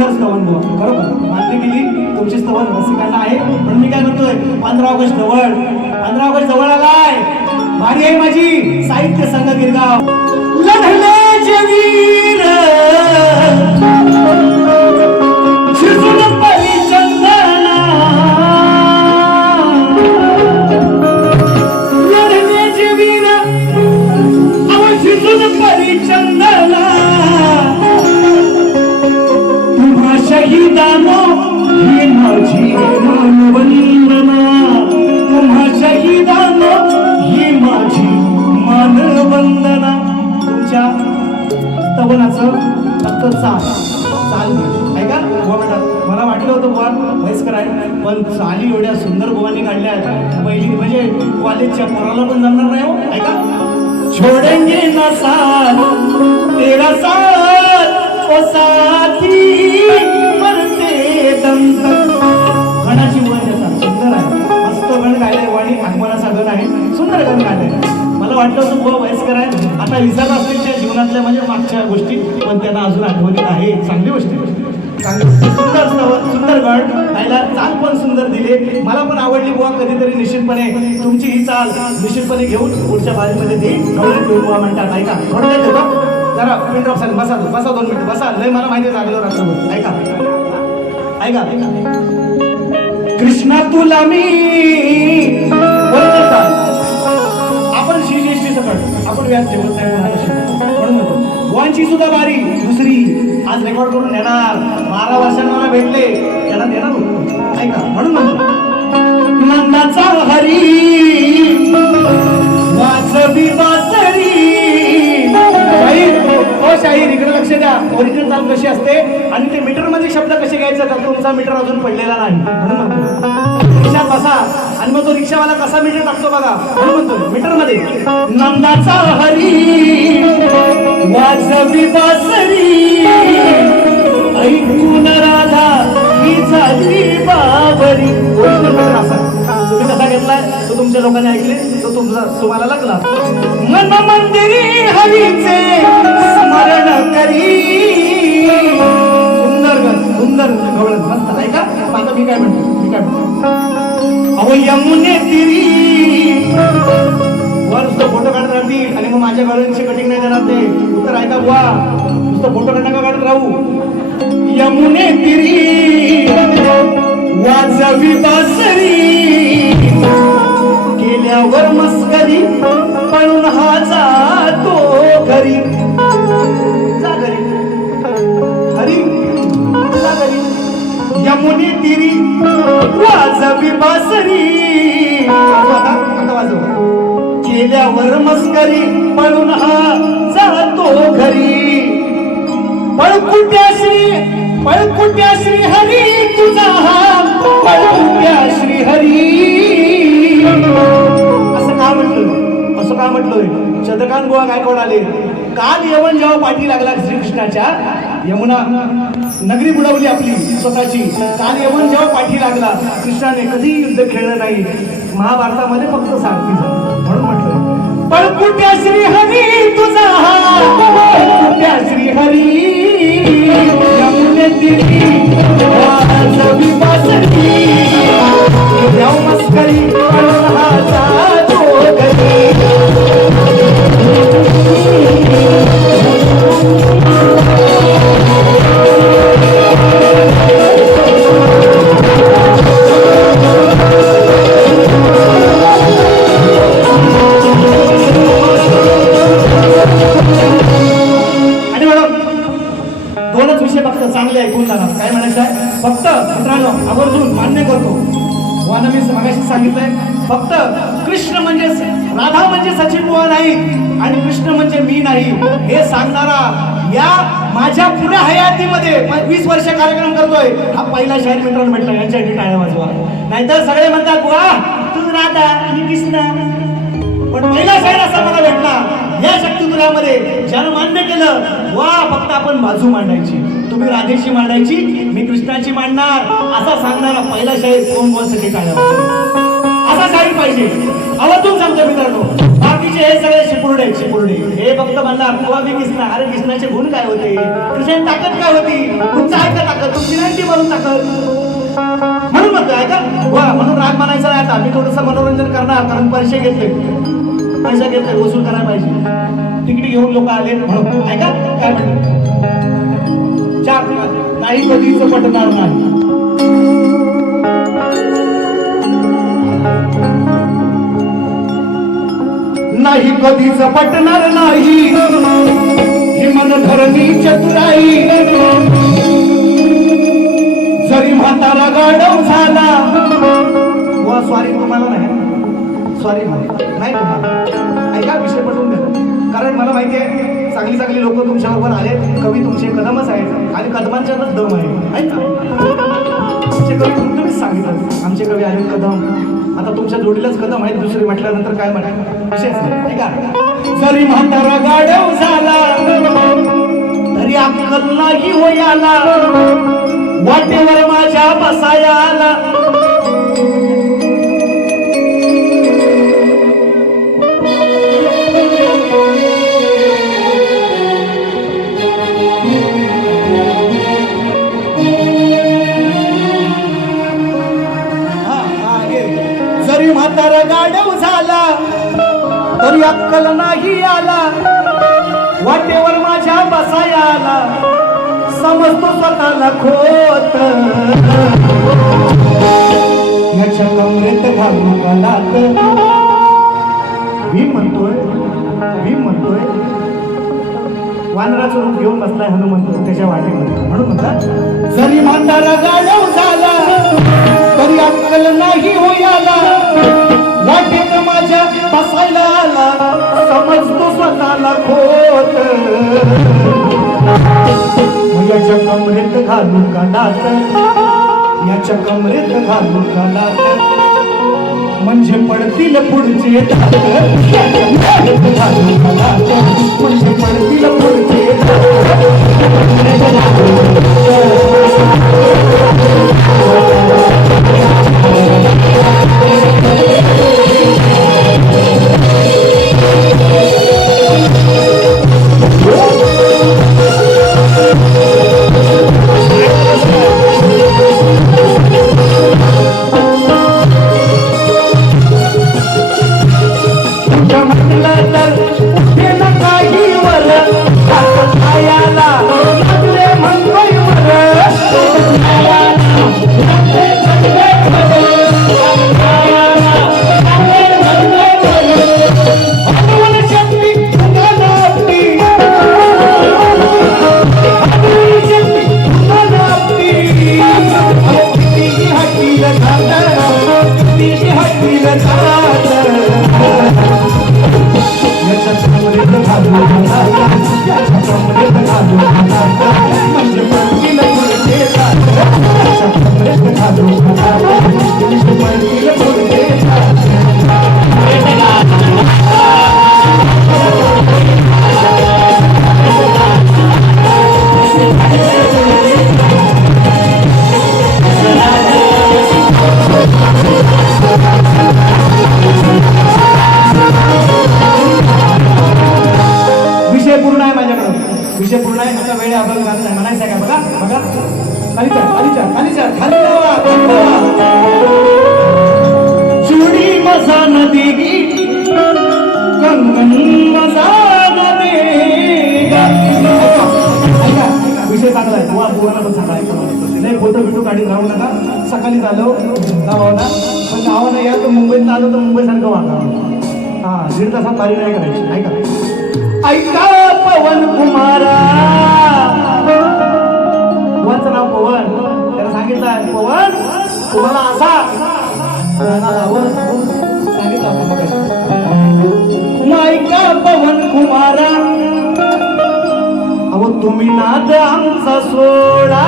सुंदर स्तवन बुवा बरोबर? मान्य केली? तुमची स्तवन रसिकांना आहे. पण मी काय म्हणतोय? पंधरा ऑगस्ट जवळ. पंधरा ऑगस्ट जवळ आलाय. भारी आहे माझी साहित्य संघ गिरगाव. लढण्याचे वीर आहे. पण चाली एवढ्या सुंदर बुवांनी काढल्या आहेत. पहिली म्हणजे कॉलेजच्या पोराला पण जमणार नाही हो. ऐका. छोडेंगे ना साथ तेरा साथ ओ साथी मरते दम गणाची वन देतात. सुंदर आहे. मस्त गण गायलाय. वाणी आगमनाचा गण आहे. सुंदर गण गायलाय. मला वाटलं होतं बुवा वयस्कर आहे. आता विचार असतील त्या जीवनातल्या म्हणजे मागच्या गोष्टी पण त्यांना अजून आठवणीत आहे. चांगली गोष्टी सुंदर स्तव- सुंदर चाल पण सुंदर दिले. मला पण आवडली बुवा कधीतरी निश्चितपणे. तुमची ही चाल निश्चितपणे घेऊन पुढच्या बाजूमध्ये ती गौरव घेऊन बुवा म्हणतात. ऐका म्हणून नाही देतो जरा पिन ड्रॉप सांग बसा बसा दोन मिनिट बसा. लय मला माहिती लागलं जागेवर रात्रभर ऐका. ऐका. कृष्णा तुला मी आपण श्री आपण शिशी सकट. आपण व्याज ठेवत नाही म्हणून सुद्धा बारी. दुसरी आज रेकॉर्ड करून देणार. बारा वर्षांना मला भेटले. त्यांना देणार ऐका म्हणून नंदाचा हरी वाजवी बासरी. हो, हो शाहीर इकडे लक्ष द्या. ओरिजिनल चाल कशी असते? आणि ते मीटरमध्ये शब्द कसे घ्यायचे? तर तुमचा मीटर अजून पडलेला नाही. म्हणून बसा. आणि मग तो रिक्षावाला कसा मीटर टाकतो बघा. म्हणतो मीटरमध्ये नंदाचा हरी वाजवी बासरी. ऐकून राधा मी झाली बाबरी. असा तुम्ही कसा घेतलाय? तो तुमच्या लोकांनी ऐकले तो तुमचा तुम्हाला लागला. मन मंदिरी हरीचे स्मरण करी. सुंदर सुंदर गवळण. मस्त आहे का? आता मी काय म्हणतो? मी काय म्हणतो? अहो यमुने तिरी. वर नुसतं फोटो काढत राहतील आणि मग माझ्या गाड्यांची कटिंग नाही देणार ते. उत्तर ऐका बुवा नुसतं फोटो काढणं नका काढत राहू? यमुने तिरी. वाजवी बासरी. केल्यावर मस्करी पळून हा यमुने तिरी वाजवी बासरी. केल्यावर मस्करी पळून हा जातो घरी. पळकुट्या श्री पळकुट्या श्री हरी तुझा हा पळकुट्या श्री हरी. असं का म्हटलं? असं का म्हटलोय चंद्रकांत गोवा गायकवाड आले. काल यवन जेव्हा पाठी लागला श्रीकृष्णाच्या यमुना नगरी बुडवली आपली स्वतःची. काल यवन जेव्हा पाठी लागला कृष्णाने कधी युद्ध खेळलं नाही? महाभारतामध्ये फक्त सारथी म्हणून म्हटलं. पळकुट्या श्री हरी तुझा हा श्री हरी यमुने मस्करी. पुऱ्या वीस वर्ष कार्यक्रम करतोय. हा पहिला शाहीर मित्रांनो भेटला यांच्यासाठी टाळ्या वाजवा. नाहीतर सगळे म्हणतात वा तू राधा मी कृष्ण पण पहिला शाहीर असा मला भेटला. या शक्तिपुरामध्ये ज्यानं मान्य केलं. वा फक्त आपण बाजू मांडायची. तुम्ही राधेची मांडायची मी कृष्णाची मांडणार. असा सांगणारा पहिला शाहीर कोण कोणसाठी काय असा शाहीर पाहिजे. आवर्जून सांगतो मित्रांनो. बाकीचे हे सगळे शिपुर्डे शिपुर्डे. हे फक्त म्हणणार तुला मी कृष्णा अरे कृष्णाचे गुण काय होते? कृष्णाची ताकद काय होती? तुमचा आहे का ताकद? तुमची नाही ती म्हणून ताकद. म्हणून म्हणतो ऐका. वा म्हणून राग मानायचा नाही आता. मी थोडस मनोरंजन करणार कारण पैसे घेतले. पैसे घेतले वसूल करायला पाहिजे. तिकीट घेऊन लोक आले म्हणून. ऐका काय चार नाही कधीच पटणार नाही. नाही कधीच पटणार नाही. ही मन धरणी चतुराई जरी म्हातारा गाडव झाला. वा सॉरी तुम्हाला नाही. सॉरी नाही तुम्हाला. ऐका विषय पटवून द्या. कारण मला माहिती आहे चांगली चांगली लोक तुमच्याबरोबर आले कवी तुमचे कदमच आहेत. आणि कदमांच्यातच दम आहे. ऐका. तुमचे कवी तुम्हीच सांगितलं. आमचे कवी आले कदम. आता तुमच्या जोडीलाच कदम आहेत दुसरी म्हटल्यानंतर काय म्हणा विषयच नाही ऐका जरी म्हातारा गाडव झाला तरी अक्कल नाही होयाला. वाटेवर माझ्या बसाया तरी अक्कल नाही आला. वाटेवर माझ्या बसाया आला समजतो स्वतःला खोत. याच्या कमरेत घालू गलात मी म्हणतोय मी म्हणतोय. वानराचं रूप घेऊन बसलाय हनुमंत त्याच्या वाटेमध्ये. म्हणून म्हणतात जरी म्हातारा गाडव झाला तरी अक्कल नाही होयाला हसायला आला समजतो स्वतःला खोत. याच्या कमरेत घालू का नात? याच्या कमरेत घालू का नात? म्हणजे पडतील पुढचे दात. म्हणजे पडतील पुढचे विषय चांगला आहे. तुम्हाला बुवाला पण सांगा नाही फोटो बिटो काढून राहू नका. सकाळी झालो गावाला. पण गावाला या तर मुंबईत आलो तर मुंबईसारखं वागा हा दीड तासात पारी नाही करायची ऐका ऐका पवन कुमारा. पवनचं नाव पवन. त्याला सांगितलं आहे, पवन तुम्हाला असा. सांगितलं ऐका पवन कुमारा. तुम्ही नाद आमचा सोडा.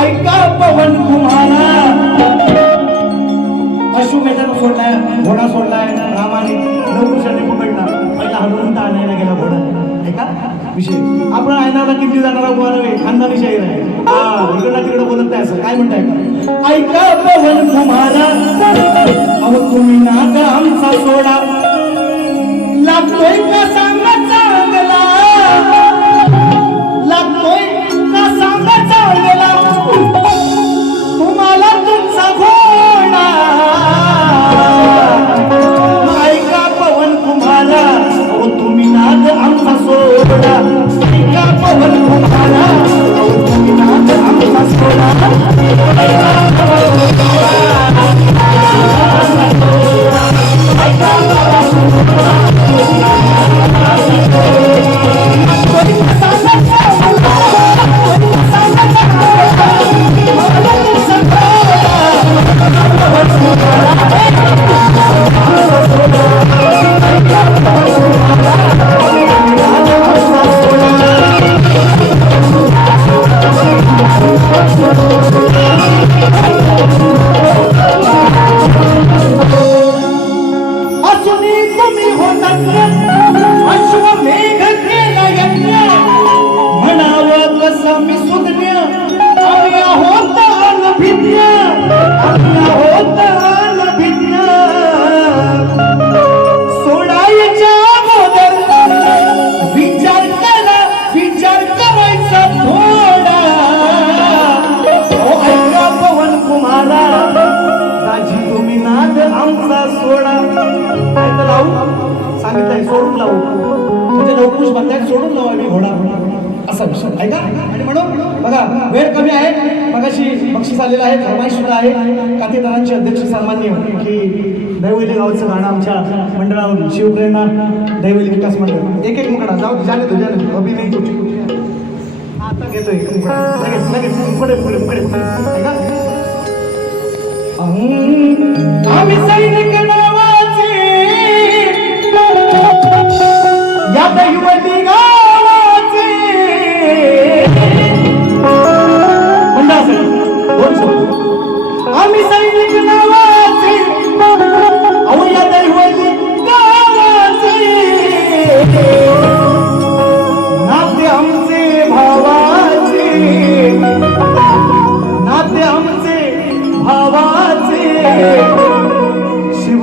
ऐका पवन तुम्हाला अश्वमेधानं सोडलाय घोडा सोडलाय रामाने नवपुरुषाने पकडला. पहिला हनुमंत आणायला गेला घोडा. ऐका विषय. आपण आयनाला किती जाणारा उभा रे खांदा विषय आहे इकडला तिकडे बोलत नाही असं. काय म्हणताय? ऐका पवन तुम्हाला अहो तुम्ही नाद आमचा सोडा. लागतोय का सांगा? शिवप्रेरणा दैवल विकास मंडळ. एक एक मुकडा. जाऊ झाले तो झाले अभिनय आता घेतोय. पुढे पुढे पुढे आम्ही सैनिक नावाचे. या दैवली गा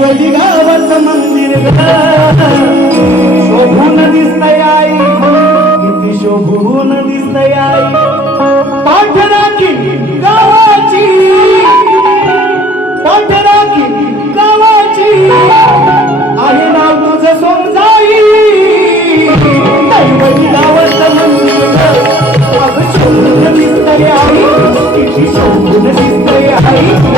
गली गावात मंदिर शोभून दिसतय आई. किती शोभून दिसतय आई. पाठराखी गावाची. पाठराखी गावाची. आहे नाव तुझं समजाई. गली गावात मंदिर अग शोभून दिसतय आई. किती शोभून दिसतय आई.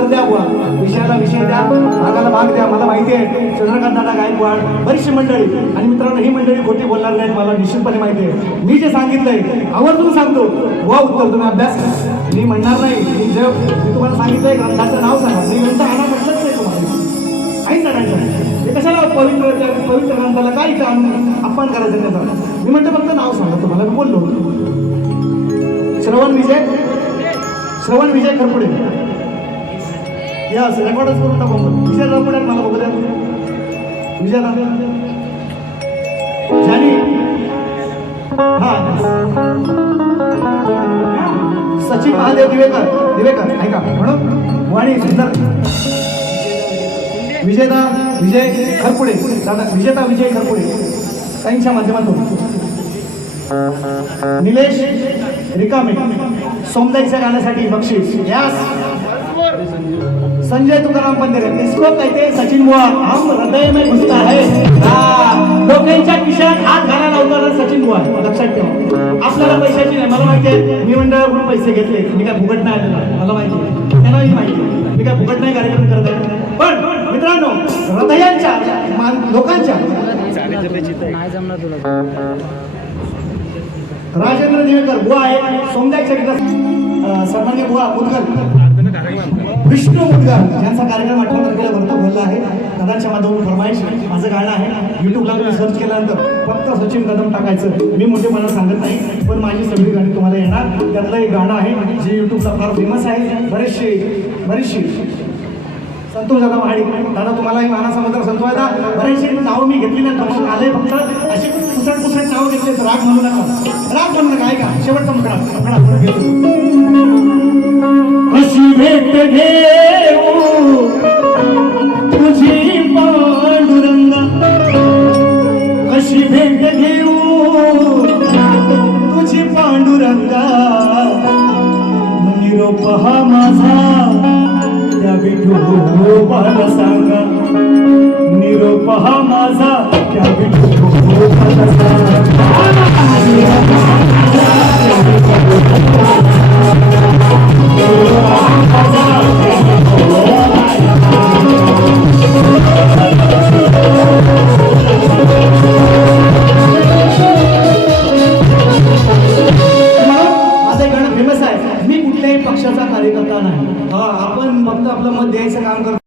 उत्तर द्या विषयाला विषय द्या. भागाला भाग द्या. मला माहिती आहे चंद्रकांत दादा गायकवाड बरीचशी मंडळी. आणि मित्रांनो ही मंडळी खोटी बोलणार नाहीत मला निश्चितपणे माहिती आहे. मी जे सांगितलंय आवर्जून सांगतो. वा उत्तर तुम्ही अभ्यास करा. मी म्हणणार नाही. मी जे मी तुम्हाला सांगितलंय ग्रंथाचं नाव सांगा. मी ग्रंथ आणा म्हटलंच नाही तुम्हाला. काही सांगायचं नाही. कशाला पवित्र त्या पवित्र ग्रंथाला काय इथं आणून अपमान करायचं त्याचा? मी म्हणतो फक्त नाव सांगा तुम्हाला. मी बोललो. श्रवण विजय? श्रवण विजय खरपुडे. या रेकॉर्डच करून टाकू आपण. विजय खरपुडे मला बघू द्या विजय जानी. हा सचिन महादेव दिवेकर. दिवेकर ऐका. म्हणून वाणी सुंदर. विजेता विजय खरपुडे. दादा विजेता विजय खरपुडे. ताईंच्या माध्यमातून. निलेश रिकामे. सोमदाईच्या गाण्यासाठी बक्षीस. यास संजय तुकाराम पंधरे इसको कहते सचिन बुवा हम हृदय में घुसता है. डोक्यांच्या खिशात हात घालायला उतरला सचिन बुवा. लक्षात ठेवा. आपल्याला पैशाची नाही मला माहिती आहे मी मंडळाकडून पैसे घेतले. मी काय फुकट नाही आलेला. मला माहिती आहे. त्यांनाही माहिती मी काय फुकट नाही कार्यक्रम करत आहे. पण मित्रांनो हृदयांच्या लोकांच्या. नाही जमणार तुला राजेंद्र दिवेकर बुवा आहे. सोमदाईच्या गीता सन्मान्य बुवा मुदगल. विष्णू मुदगल यांचा कार्यक्रम आठवण तारखेला भरता आहे. दादांच्या माध्यमातून फरमाईश माझं गाणं आहे. युट्यूबला तुम्ही सर्च केल्यानंतर फक्त सचिन कदम टाकायचं. मी मोठे मला सांगत नाही पण माझी सगळी गाणी तुम्हाला येणार. त्यातलं एक गाणं आहे जे युट्यूबला फार फेमस आहे. बरेचसे बरेचसे. संतोष दादा महाडिक. दादा तुम्हालाही महासमुद्र संतोष दादा बरेचसे नावं मी घेतली नाही फक्त आले फक्त. असे पुसट पुसट नावं घेतले राग म्हणू नका. राग म्हणू नका ऐका शेवटचा मुकडा मुकडा घेतो अशी भेट घेऊ. तुझी पांडुरंगा अशी भेट घेऊ. तुझी पांडुरंगा निरोप हा माझा. त्या विठू गोपाला सांगा. निरोप हा माझा. त्या विठू गोपाला सांगा. पक्षाचा कार्यकर्ता नाही. आपण फक्त आपलं मत द्यायचं काम करतो.